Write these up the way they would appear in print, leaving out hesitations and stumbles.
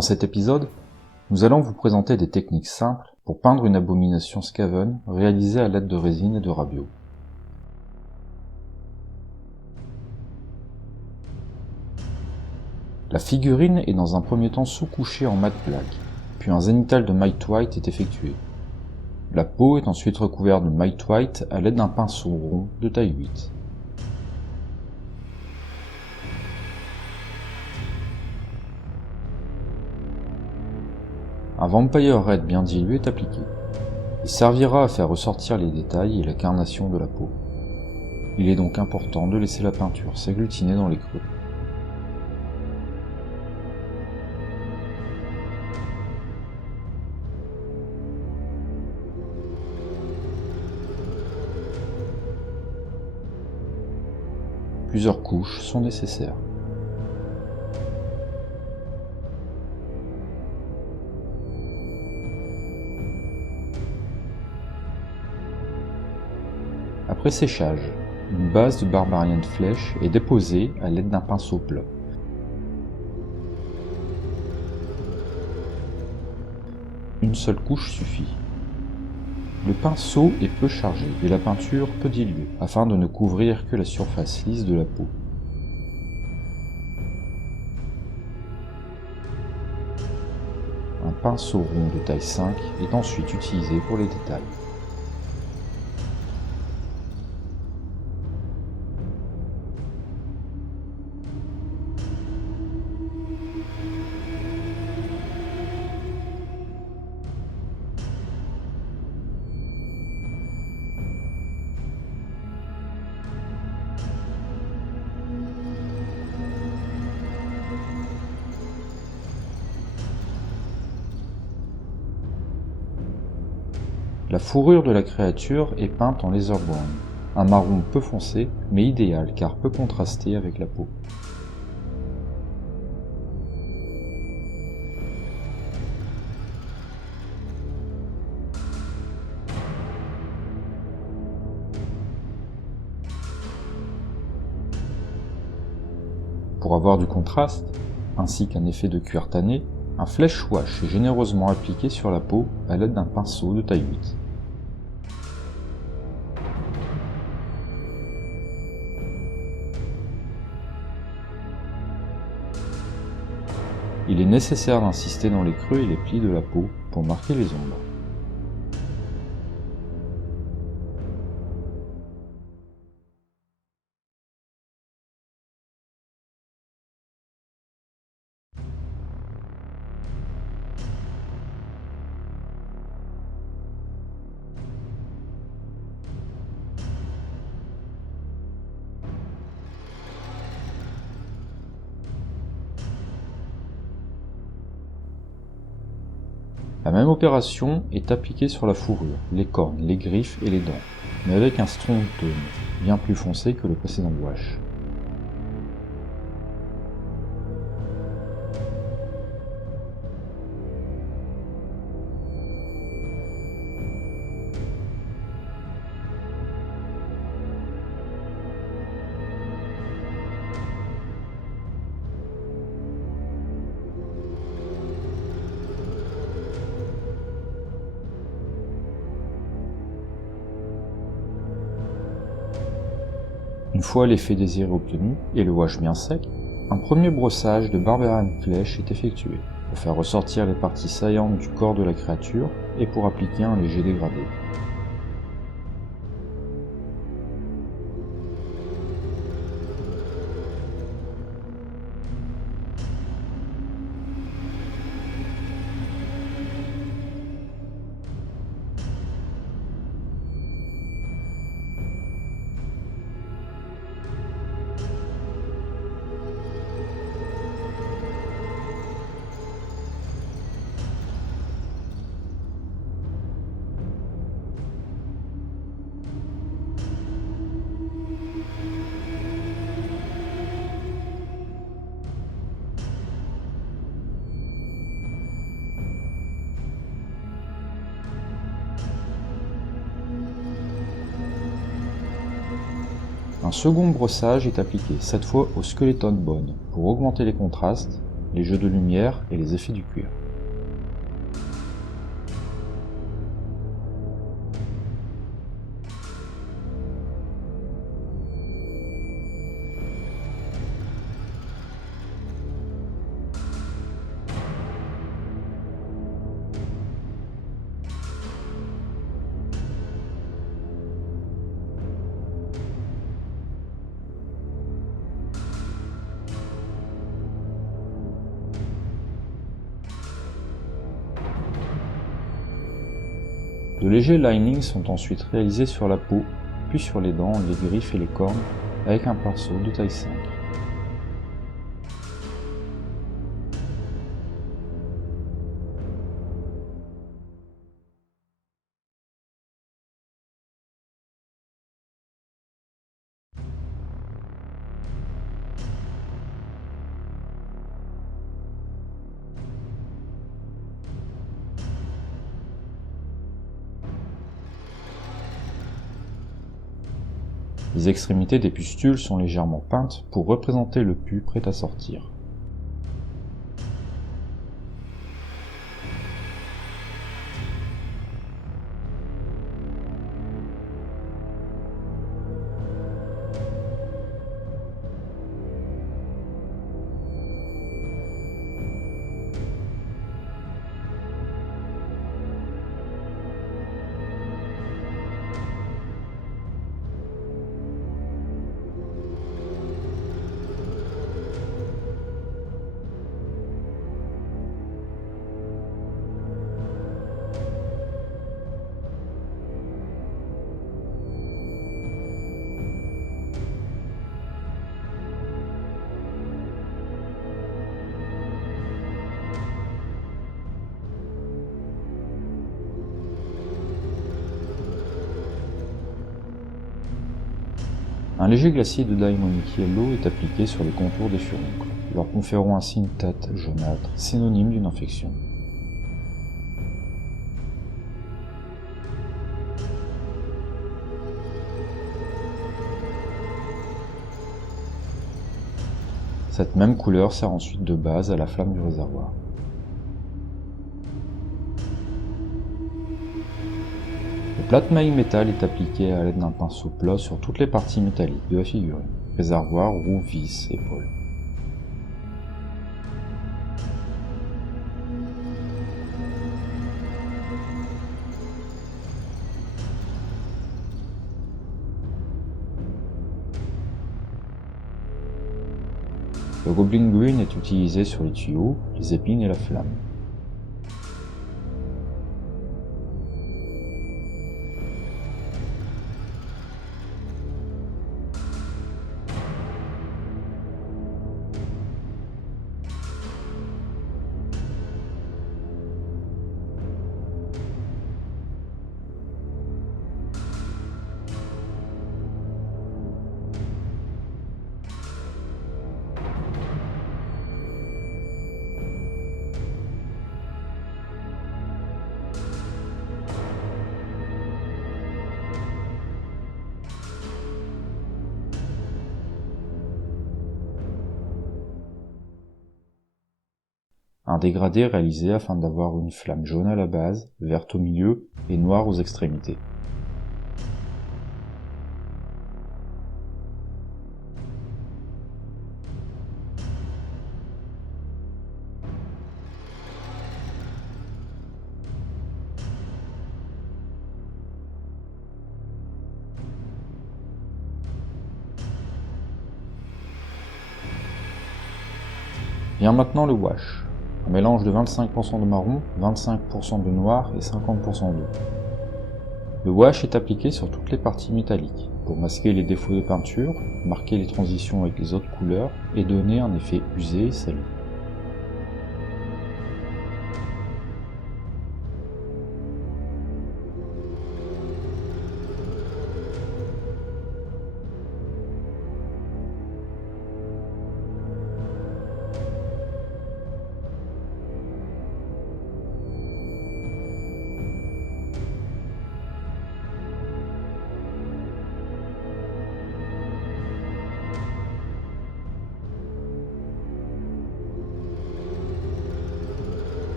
Dans cet épisode, nous allons vous présenter des techniques simples pour peindre une abomination Skaven réalisée à l'aide de résine et de rabio. La figurine est dans un premier temps sous-couchée en matte black, puis un zénithal de Might White est effectué. La peau est ensuite recouverte de Might White à l'aide d'un pinceau rond de taille 8. Un Vampire Red bien dilué est appliqué. Il servira à faire ressortir les détails et la carnation de la peau. Il est donc important de laisser la peinture s'agglutiner dans les creux. Plusieurs couches sont nécessaires. Après séchage, une base de Barbarian Flesh est déposée à l'aide d'un pinceau plat. Une seule couche suffit. Le pinceau est peu chargé et la peinture peu diluée, afin de ne couvrir que la surface lisse de la peau. Un pinceau rond de taille 5 est ensuite utilisé pour les détails. La fourrure de la créature est peinte en laser brown, un marron peu foncé mais idéal car peu contrasté avec la peau. Pour avoir du contraste, ainsi qu'un effet de cuir tanné, un flesh wash est généreusement appliqué sur la peau à l'aide d'un pinceau de taille 8. Il est nécessaire d'insister dans les creux et les plis de la peau pour marquer les ombres. La même opération est appliquée sur la fourrure, les cornes, les griffes et les dents, mais avec un strong tone, bien plus foncé que le précédent wash. Une fois l'effet désiré obtenu et le wash bien sec, un premier brossage de Barbarian Flesh est effectué pour faire ressortir les parties saillantes du corps de la créature et pour appliquer un léger dégradé. Un second brossage est appliqué, cette fois au skeleton bone, pour augmenter les contrastes, les jeux de lumière et les effets du cuir. De légers linings sont ensuite réalisés sur la peau, puis sur les dents, les griffes et les cornes avec un pinceau de taille 5. Les extrémités des pustules sont légèrement peintes pour représenter le pu prêt à sortir. Un léger glacier de Daimonic Yellow est appliqué sur les contours des furoncles, leur conférant ainsi une teinte jaunâtre, synonyme d'une infection. Cette même couleur sert ensuite de base à la flamme du réservoir. Le plate maille métal est appliqué à l'aide d'un pinceau plat sur toutes les parties métalliques de la figurine, réservoir, roue, vis, épaule. Le Goblin Green est utilisé sur les tuyaux, les épines et la flamme. Un dégradé réalisé afin d'avoir une flamme jaune à la base, verte au milieu et noire aux extrémités. Vient maintenant le wash, un mélange de 25% de marron, 25% de noir et 50% d'eau. Le wash est appliqué sur toutes les parties métalliques, pour masquer les défauts de peinture, marquer les transitions avec les autres couleurs et donner un effet usé et sali.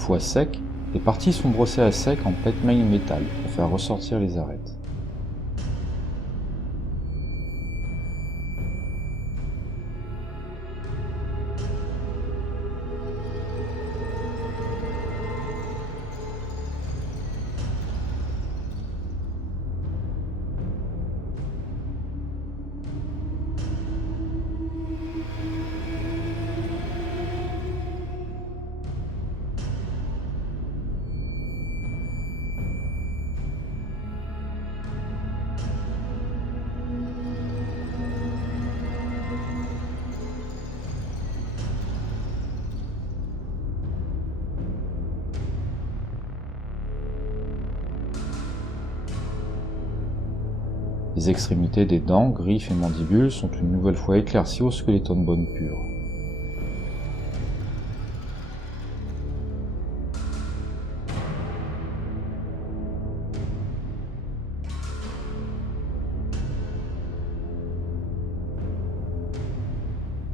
fois secs, les parties sont brossées à sec en plate mail métal pour faire ressortir les arêtes. Les extrémités des dents, griffes et mandibules sont une nouvelle fois éclaircies au skeleton bone pur.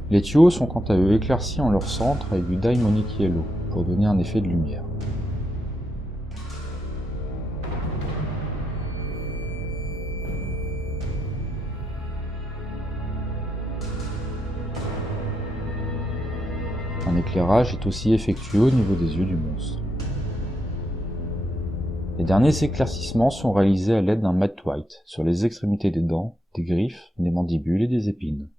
Les tuyaux sont quant à eux éclaircis en leur centre avec du Daimonic Yellow pour donner un effet de lumière. Un éclairage est aussi effectué au niveau des yeux du monstre. Les derniers éclaircissements sont réalisés à l'aide d'un matte white sur les extrémités des dents, des griffes, des mandibules et des épines.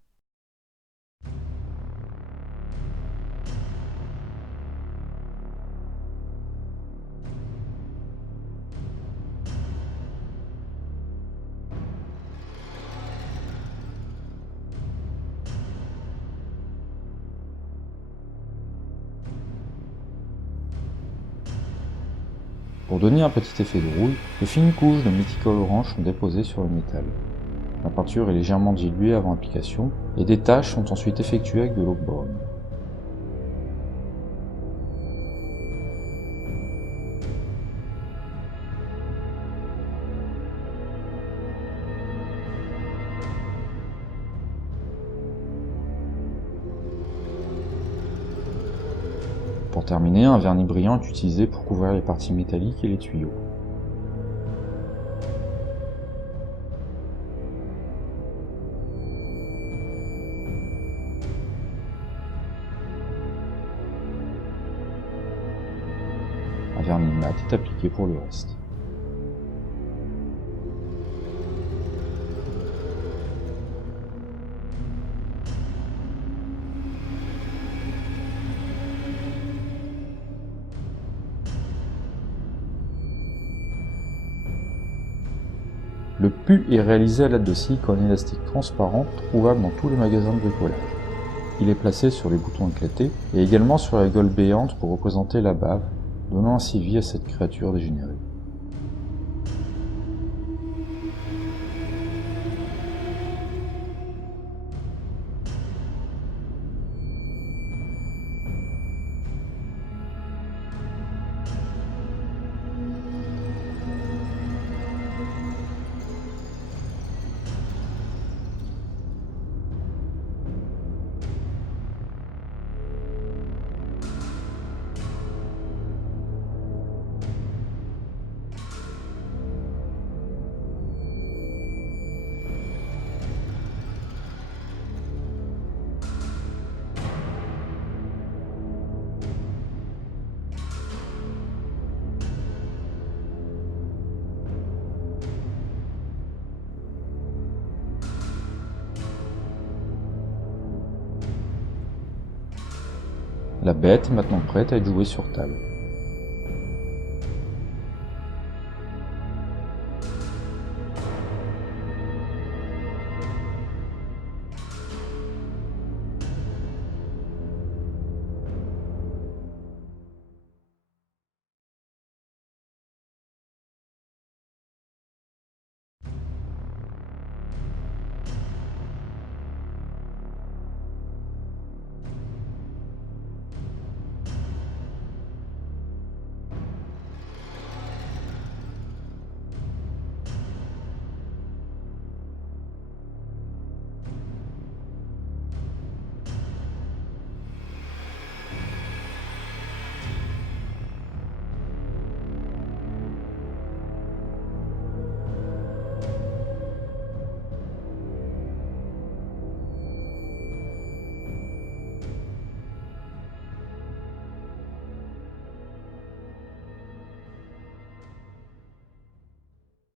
Pour donner un petit effet de rouille, de fines couches de Mythical Orange sont déposées sur le métal. La peinture est légèrement diluée avant application, et des taches sont ensuite effectuées avec de l'eau brown. Pour terminer, un vernis brillant est utilisé pour couvrir les parties métalliques et les tuyaux. Un vernis mat est appliqué pour le reste. Le pu est réalisé à l'aide de silicone élastique transparent trouvable dans tous les magasins de bricolage. Il est placé sur les boutons éclatés et également sur la gueule béante pour représenter la bave, donnant ainsi vie à cette créature dégénérée. La bête est maintenant prête à être jouée sur table.